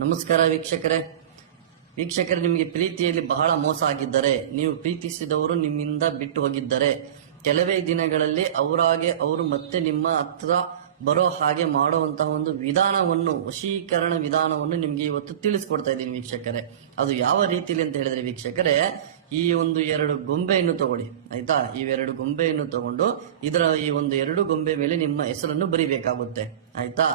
ನಮಸ್ಕಾರ ವೀಕ್ಷಕರೇ. ವೀಕ್ಷಕರೇ, ನಿಮಗೆ ಪ್ರೀತಿಯಲ್ಲಿ ಬಹಳ ಮೋಸ ಆಗಿದ್ದರೆ, ನೀವು ಪ್ರೀತಿಸಿದವರು ನಿಮ್ಮಿಂದ ಬಿಟ್ಟು ಹೋಗಿದ್ದರೆ, ಕೆಲವೇ ದಿನಗಳಲ್ಲಿ ಅವರಾಗೆ ಅವರು ಮತ್ತೆ ನಿಮ್ಮ ಹತ್ರ ಬರೋ ಹಾಗೆ ಮಾಡುವಂತಹ ಒಂದು ವಿಧಾನವನ್ನು, ವಶೀಕರಣ ವಿಧಾನವನ್ನು ನಿಮಗೆ ಇವತ್ತು ತಿಳಿಸ್ಕೊಡ್ತಾ ಇದ್ದೀನಿ ವೀಕ್ಷಕರೇ. ಅದು ಯಾವ ರೀತಿಲಿ ಅಂತ ಹೇಳಿದ್ರೆ ವೀಕ್ಷಕರೇ, ಈ ಒಂದು ಎರಡು ಗೊಂಬೆಯನ್ನು ತಗೊಳ್ಳಿ, ಆಯ್ತಾ? ಇವೆರಡು ಗೊಂಬೆಯನ್ನು ತಗೊಂಡು, ಇದರ ಈ ಒಂದು ಎರಡು ಗೊಂಬೆ ಮೇಲೆ ನಿಮ್ಮ ಹೆಸರನ್ನು ಬರಿಬೇಕಾಗುತ್ತೆ, ಆಯ್ತಾ?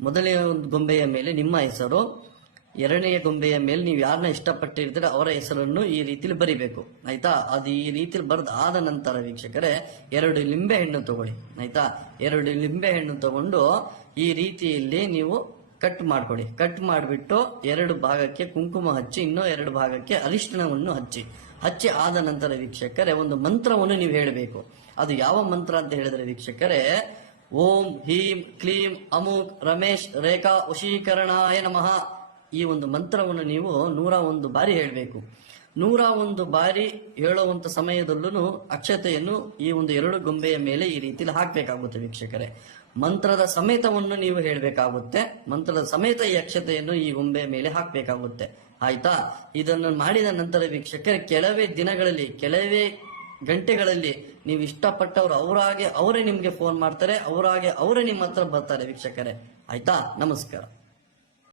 ಮೊದಲನೇ ಒಂದು ಗೊಂಬೆಯ ಮೇಲೆ ನಿಮ್ಮ ಹೆಸರು, ಎರಡನೆಯ ಗೊಂಬೆಯ ಮೇಲೆ ನೀವು ಯಾರನ್ನ ಇಷ್ಟಪಟ್ಟಿರ್ತೀರ ಅವರ ಹೆಸರನ್ನು ಈ ರೀತಿಲಿ ಬರಿಬೇಕು. ಆಯ್ತಾ? ಅದು ಈ ರೀತಿಲಿ ಬರೆದು ಆದ ನಂತರ ವೀಕ್ಷಕರೇ, ಎರಡು ಲಿಂಬೆ ಹೆಣ್ಣು ತಗೊಳ್ಳಿ. ಆಯ್ತಾ? ಎರಡು ಲಿಂಬೆ ಹೆಣ್ಣು ತಗೊಂಡು ಈ ರೀತಿಯಲ್ಲಿ ನೀವು ಕಟ್ ಮಾಡ್ಕೊಳ್ಳಿ. ಕಟ್ ಮಾಡಿಬಿಟ್ಟು ಎರಡು ಭಾಗಕ್ಕೆ ಕುಂಕುಮ ಹಚ್ಚಿ, ಇನ್ನೂ ಎರಡು ಭಾಗಕ್ಕೆ ಅರಿಶಿಣವನ್ನು ಹಚ್ಚಿ. ಹಚ್ಚಿ ಆದ ನಂತರ ವೀಕ್ಷಕರೇ, ಒಂದು ಮಂತ್ರವನ್ನು ನೀವು ಹೇಳಬೇಕು. ಅದು ಯಾವ ಮಂತ್ರ ಅಂತ ಹೇಳಿದ್ರೆ ವೀಕ್ಷಕರೇ ಓಂ ಹೀಂ ಕ್ಲೀಂ ಅಮುಕ್ ರಮೇಶ್ ರೇಖಾ ವಶೀಕರಣಾಯ ನಮಃ. ಈ ಒಂದು ಮಂತ್ರವನ್ನು ನೀವು ನೂರ ಒಂದು ಬಾರಿ ಹೇಳಬೇಕು. ನೂರ ಒಂದು ಬಾರಿ ಹೇಳುವಂಥ ಸಮಯದಲ್ಲೂ ಅಕ್ಷತೆಯನ್ನು ಈ ಒಂದು ಎರಡು ಗೊಂಬೆಯ ಮೇಲೆ ಈ ರೀತಿಯಲ್ಲಿ ಹಾಕಬೇಕಾಗುತ್ತೆ ವೀಕ್ಷಕರೇ. ಮಂತ್ರದ ಸಮೇತವನ್ನು ನೀವು ಹೇಳಬೇಕಾಗುತ್ತೆ. ಮಂತ್ರದ ಸಮೇತ ಈ ಅಕ್ಷತೆಯನ್ನು ಈ ಗೊಂಬೆಯ ಮೇಲೆ ಹಾಕಬೇಕಾಗುತ್ತೆ. ಆಯ್ತಾ? ಇದನ್ನು ಮಾಡಿದ ನಂತರ ವೀಕ್ಷಕರೇ, ಕೆಲವೇ ದಿನಗಳಲ್ಲಿ, ಕೆಲವೇ ಗಂಟೆಗಳಲ್ಲಿ ನೀವು ಇಷ್ಟಪಟ್ಟವ್ರು ಅವರಾಗೆ, ಅವರೇ ನಿಮಗೆ ಫೋನ್ ಮಾಡ್ತಾರೆ, ಅವರಾಗೆ ಅವರೇ ನಿಮ್ಮ ಹತ್ರ ಬರ್ತಾರೆ ವೀಕ್ಷಕರೇ. ಆಯ್ತಾ? ನಮಸ್ಕಾರ.